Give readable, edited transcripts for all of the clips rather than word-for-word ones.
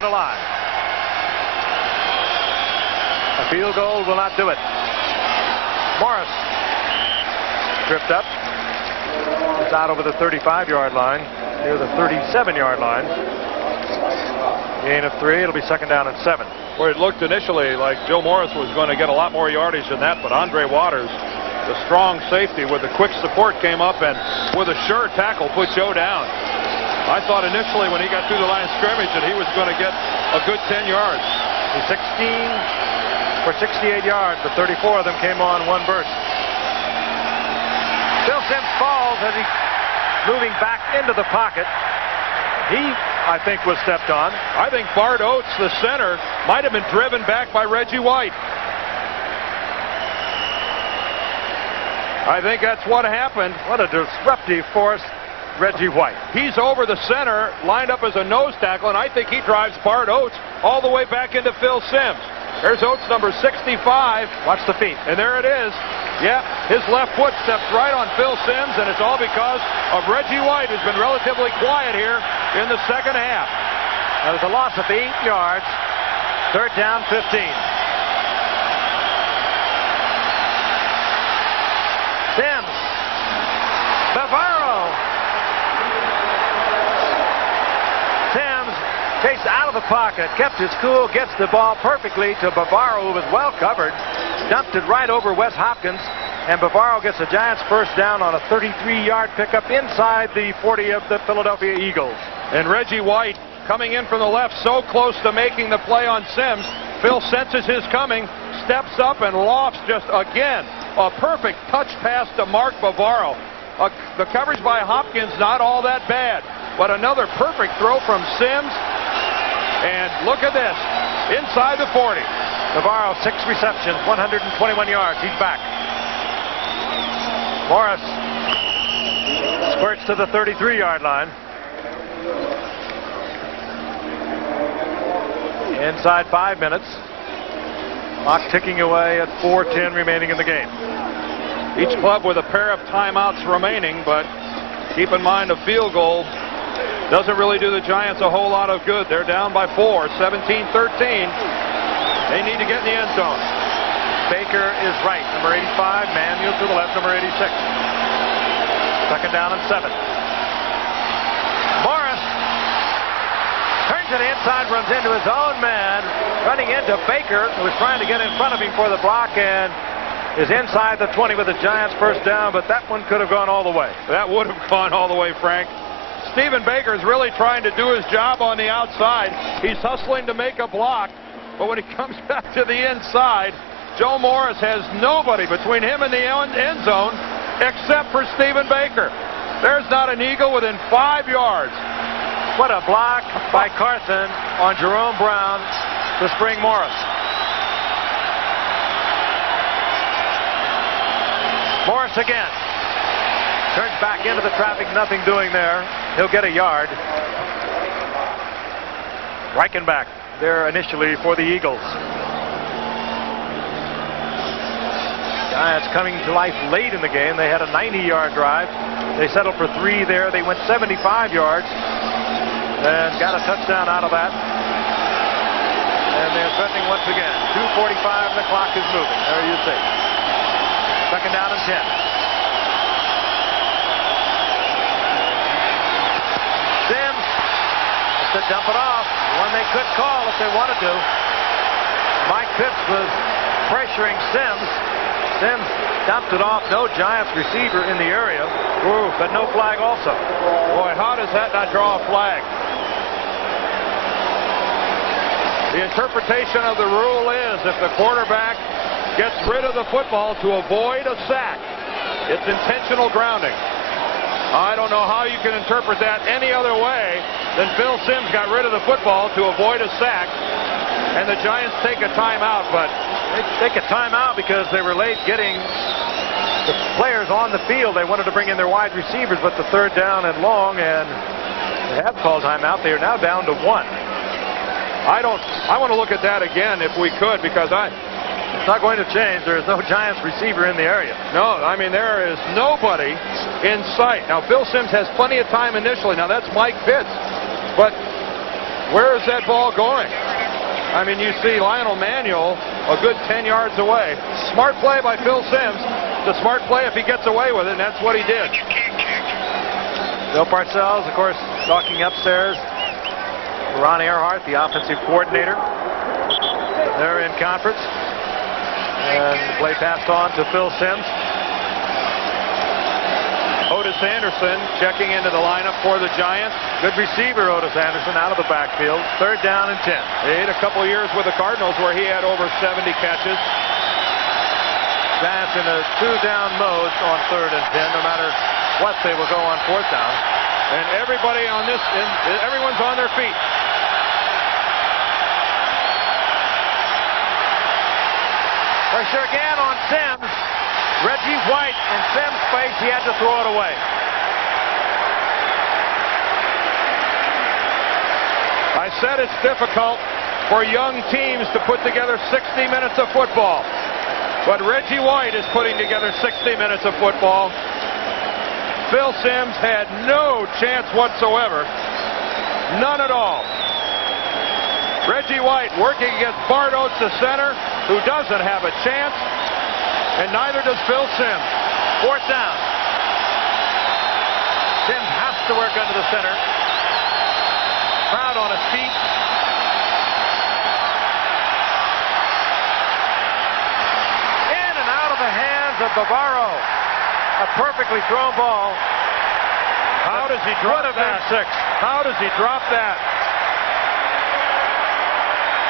alive. A field goal will not do it. Morris tripped up. It's out over the 35-yard line, near the 37-yard line. Gain of 3. It'll be second down and 7. Where it looked initially like Joe Morris was going to get a lot more yardage than that, but Andre Waters, the strong safety with the quick support, came up and with a sure tackle put Joe down. I thought initially when he got through the line of scrimmage that he was going to get a good 10 yards. He's 16 for 68 yards, but 34 of them came on one burst. Phil Simms falls as he's moving back into the pocket. He, I think, was stepped on. I think Bart Oates, the center, might have been driven back by Reggie White. I think that's what happened. What a disruptive force, Reggie White. He's over the center, lined up as a nose tackle, and I think he drives Bart Oates all the way back into Phil Simms. There's Oates, number 65. Watch the feet. And there it is. Yeah, his left foot steps right on Phil Simms, and it's all because of Reggie White, who's been relatively quiet here in the second half. That was a loss of 8 yards. Third down, 15. Simms. Bavaro. Simms chased out of the pocket, kept his cool, gets the ball perfectly to Bavaro, who was well covered. Dumped it right over Wes Hopkins, and Bavaro gets a Giants first down on a 33-yard pickup inside the 40 of the Philadelphia Eagles. And Reggie White coming in from the left, so close to making the play on Simms. Phil senses his coming, steps up and lofts just again a perfect touch pass to Mark Bavaro. The coverage by Hopkins not all that bad, but another perfect throw from Simms. And look at this, inside the 40. Bavaro, 6 receptions, 121 yards. He's back. Morris squirts to the 33-yard line. Inside 5 minutes. Clock ticking away at 4:10 remaining in the game. Each club with a pair of timeouts remaining, but keep in mind a field goal doesn't really do the Giants a whole lot of good. They're down by 4, 17-13. They need to get in the end zone. Baker is right, number 85. Manuel to the left, number 86. Second down and 7. Morris turns to the inside, runs into his own man, running into Baker, who was trying to get in front of him for the block, and is inside the 20 with the Giants first down, but that one could have gone all the way. That would have gone all the way, Frank. Stephen Baker is really trying to do his job on the outside. He's hustling to make a block, but when he comes back to the inside, Joe Morris has nobody between him and the end zone except for Stephen Baker. There's not an Eagle within 5 yards. What a block by Carson on Jerome Brown to spring Morris. Morris again. Turns back into the traffic, nothing doing there. He'll get a yard. Reichenbach there initially for the Eagles. Giants coming to life late in the game. They had a 90-yard drive. They settled for 3 there. They went 75 yards and got a touchdown out of that. And they're threatening once again. 2:45, the clock is moving. There you see. Second down and 10. Simms has to dump it off. One they could call if they wanted to. Mike Pitts was pressuring Simms. Simms dumped it off. No Giants receiver in the area. Ooh, but no flag also. Boy, how does that not draw a flag? The interpretation of the rule is if the quarterback gets rid of the football to avoid a sack, it's intentional grounding. I don't know how you can interpret that any other way than Phil Simms got rid of the football to avoid a sack, and the Giants take a timeout. But they take a timeout because they were late getting the players on the field. They wanted to bring in their wide receivers, but the third down and long, and they have called timeout. They are now down to 1. I want to look at that again if we could, because it's not going to change. There is no Giants receiver in the area. No, I mean, there is nobody in sight. Now, Phil Simms has plenty of time initially. Now, that's Mike Pitts. But Where is that ball going? I mean, you see Lionel Manuel a good 10 yards away. Smart play by Phil Simms. It's a smart play if he gets away with it, and that's what he did. Bill Parcells, of course, talking upstairs. Ron Earhart, the offensive coordinator. They're in conference. And the play passed on to Phil Simms. Otis Anderson checking into the lineup for the Giants. Good receiver, Otis Anderson, out of the backfield. 3rd down and 10. He had a couple years with the Cardinals where he had over 70 catches. Giants in a 2-down mode on 3rd and 10. No matter what, they will go on 4th down. And everybody on this, everyone's on their feet. Pressure again on Simms. Reggie White in Simms' face. He had to throw it away. I said it's difficult for young teams to put together 60 minutes of football. But Reggie White is putting together 60 minutes of football. Phil Simms had no chance whatsoever. None at all. Reggie White working against Bart Oates, the center, who doesn't have a chance. And neither does Phil Simms. 4th down. Simms has to work under the center. Crowd on his feet. In and out of the hands of Bavaro. A perfectly thrown ball. How does he drop that? 6. How does he drop that?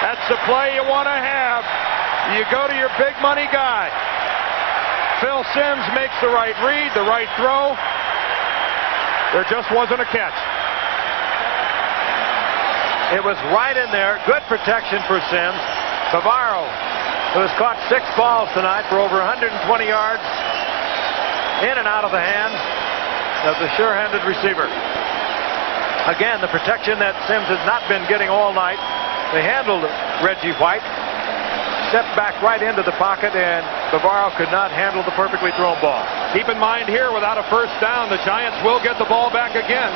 That's the play you want to have. You go to your big money guy. Phil Simms makes the right read, the right throw. There just wasn't a catch. It was right in there. Good protection for Simms. Bavaro, who has caught 6 balls tonight for over 120 yards, in and out of the hands of the sure-handed receiver. Again, the protection that Simms has not been getting all night. They handled Reggie White. Stepped back right into the pocket, and Bavaro could not handle the perfectly thrown ball. Keep in mind here, without a 1st down, the Giants will get the ball back again.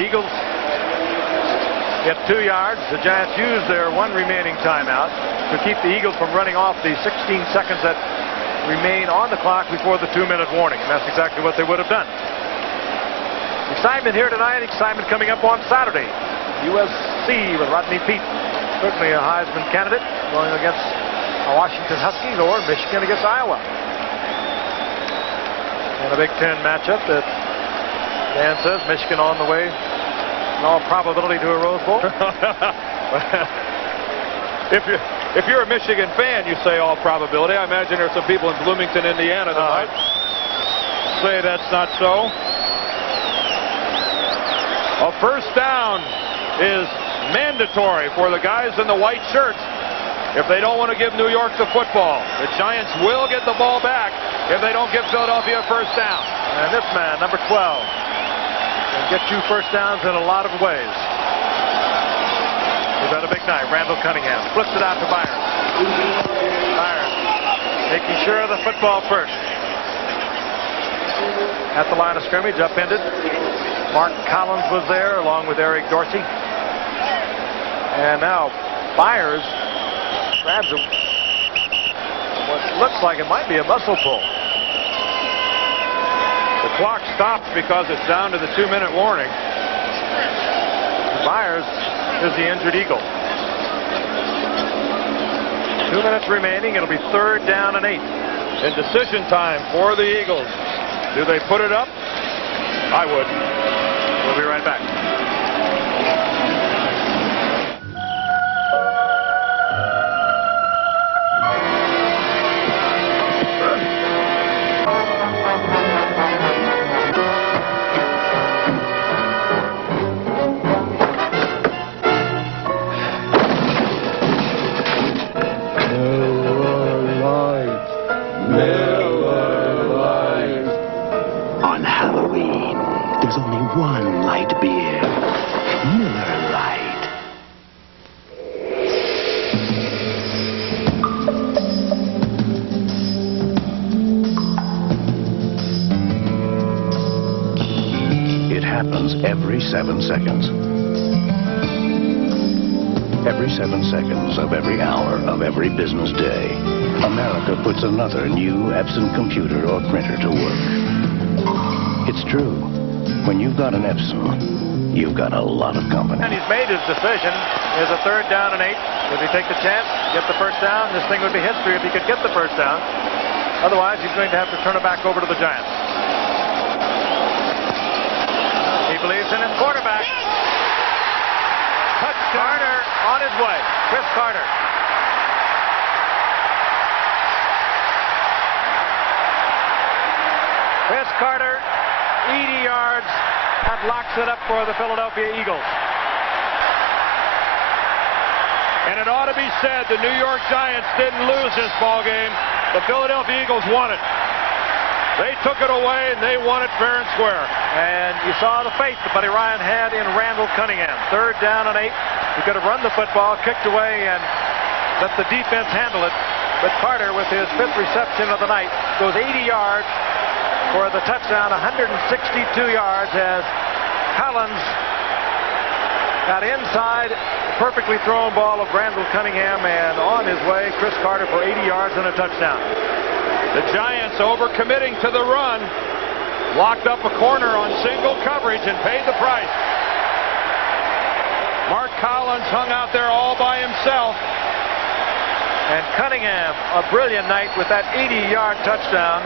Eagles get 2 yards. The Giants use their 1 remaining timeout to keep the Eagles from running off the 16 seconds that remain on the clock before the 2-minute warning. And that's exactly what they would have done. Excitement here tonight, excitement coming up on Saturday. USC with Rodney Peete, certainly a Heisman candidate, going against the Washington Huskies or Michigan against Iowa. And a Big Ten matchup that Dan says Michigan on the way, in all probability, to a Rose Bowl. If you're a Michigan fan, you say all probability. I imagine there's some people in Bloomington, Indiana that might say that's not so. A 1st down is mandatory for the guys in the white shirts if they don't want to give New York the football. The Giants will get the ball back if they don't give Philadelphia a 1st down. And this man, number 12, can get you 1st downs in a lot of ways. He's had a big night. Randall Cunningham flips it out to Byron. Byron making sure of the football first. At the line of scrimmage, upended. Mark Collins was there along with Eric Dorsey. And now Byers grabs him. What looks like it might be a muscle pull. The clock stops because it's down to the 2-minute warning. Byers is the injured Eagle. 2 minutes remaining. It'll be 3rd down and 8. In decision time for the Eagles. Do they put it up? I would. We'll be right back. On Halloween, there's only one light beer, Miller Lite. happens every 7 seconds. Every 7 seconds of every hour of every business day, America puts another new Epson computer or printer to work. It's true. When you've got an Epson, you've got a lot of company. And he's made his decision. There's a 3rd down and 8. Does he take the chance, get the first down? This thing would be history if he could get the first down. Otherwise, he's going to have to turn it back over to the Giants. He believes in his quarterback. Carter on his way. Chris Carter. Chris Carter, 80 yards, and locks it up for the Philadelphia Eagles. And it ought to be said, the New York Giants didn't lose this ball game. The Philadelphia Eagles won it. They took it away, and they won it fair and square. And you saw the faith that Buddy Ryan had in Randall Cunningham. 3rd down and 8. He could have run the football, kicked away, and let the defense handle it. But Carter, with his 5th reception of the night, goes 80 yards for the touchdown, 162 yards as Collins got inside the perfectly thrown ball of Randall Cunningham, and on his way, Chris Carter for 80 yards and a touchdown. The Giants, overcommitting to the run, locked up a corner on single coverage and paid the price. Mark Collins hung out there all by himself. And Cunningham, a brilliant night with that 80-yard touchdown.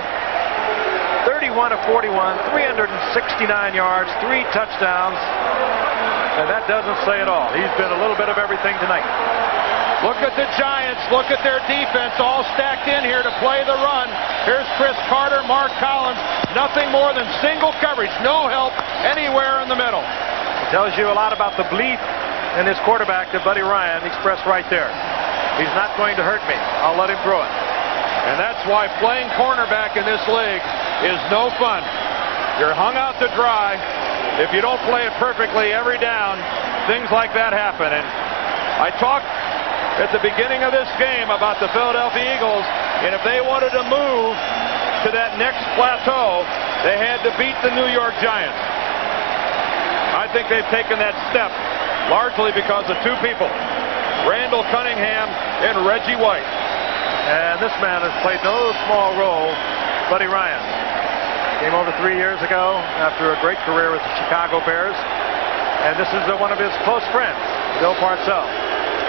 31 of 41, 369 yards, 3 touchdowns. And that doesn't say it all. He's been a little bit of everything tonight. Look at the Giants. Look at their defense all stacked in here to play the run. Here's Chris Carter, Mark Collins. Nothing more than single coverage. No help anywhere in the middle. It tells you a lot about the belief in his quarterback that Buddy Ryan expressed right there. He's not going to hurt me. I'll let him throw it. And that's why playing cornerback in this league is no fun. You're hung out to dry. If you don't play it perfectly every down, things like that happen. And I talked at the beginning of this game about the Philadelphia Eagles, and if they wanted to move to that next plateau, they had to beat the New York Giants. I think they've taken that step largely because of 2 people, Randall Cunningham and Reggie White. And this man has played no small role, Buddy Ryan. Came over 3 years ago after a great career with the Chicago Bears. And this is one of his close friends, Bill Parcells.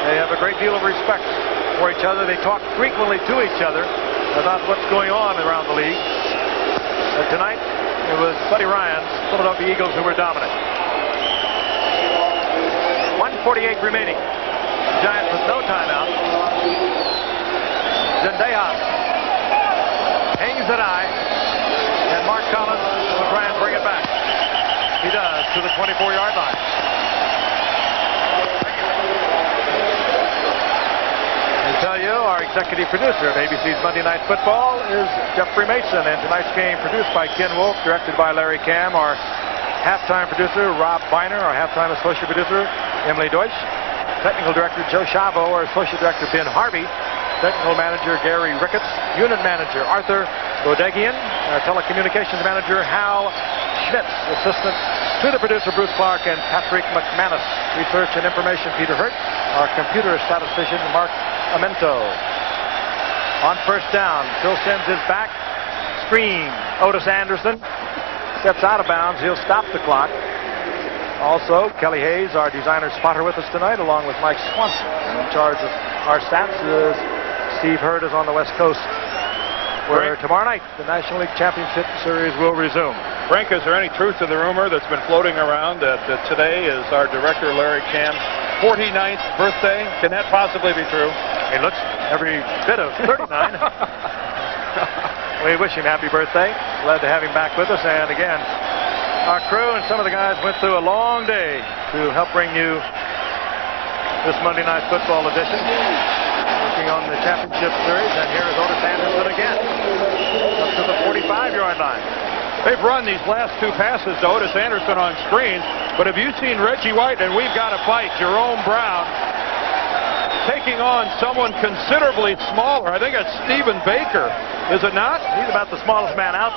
They have a great deal of respect for each other. They talk frequently to each other about what's going on around the league. But tonight, it was Buddy Ryan's Philadelphia Eagles who were dominant. 1:48 remaining. The Giants with no timeout. Zendejas hangs it high, and Mark Collins will try and bring it back. He does to the 24-yard line. I tell you, our executive producer of ABC's Monday Night Football is Jeffrey Mason, and tonight's game produced by Ken Wolf, directed by Larry Cam. Our halftime producer, Rob Biner. Our halftime associate producer, Emily Deutsch. Technical director, Joe Chavo. Our associate director, Ben Harvey. Technical manager, Gary Ricketts. Unit manager, Arthur Godegian. Our telecommunications manager, Hal Schmitz. Assistant to the producer, Bruce Clark and Patrick McManus. Research and information, Peter Hurt. Our computer statistician, Mark Amento. On first down, Phil sends his back. Screen. Otis Anderson steps out of bounds. He'll stop the clock. Also, Kelly Hayes, our designer spotter, with us tonight, along with Mike Swanson. And in charge of our stats is Steve Hurd, is on the West Coast, where tomorrow night the National League Championship Series will resume. Frank, is there any truth to the rumor that's been floating around that today is our director, Larry Cam's 49th birthday? Can that possibly be true? He looks every bit of 39. We wish him happy birthday. Glad to have him back with us. And again, our crew and some of the guys went through a long day to help bring you this Monday Night Football edition. Working on the championship series, and here is Otis Anderson again. Up to the 45-yard line. They've run these last 2 passes to Otis Anderson on screens, but have you seen Reggie White, and we've got to fight, Jerome Brown, taking on someone considerably smaller? I think it's Stephen Baker, is it not? He's about the smallest man out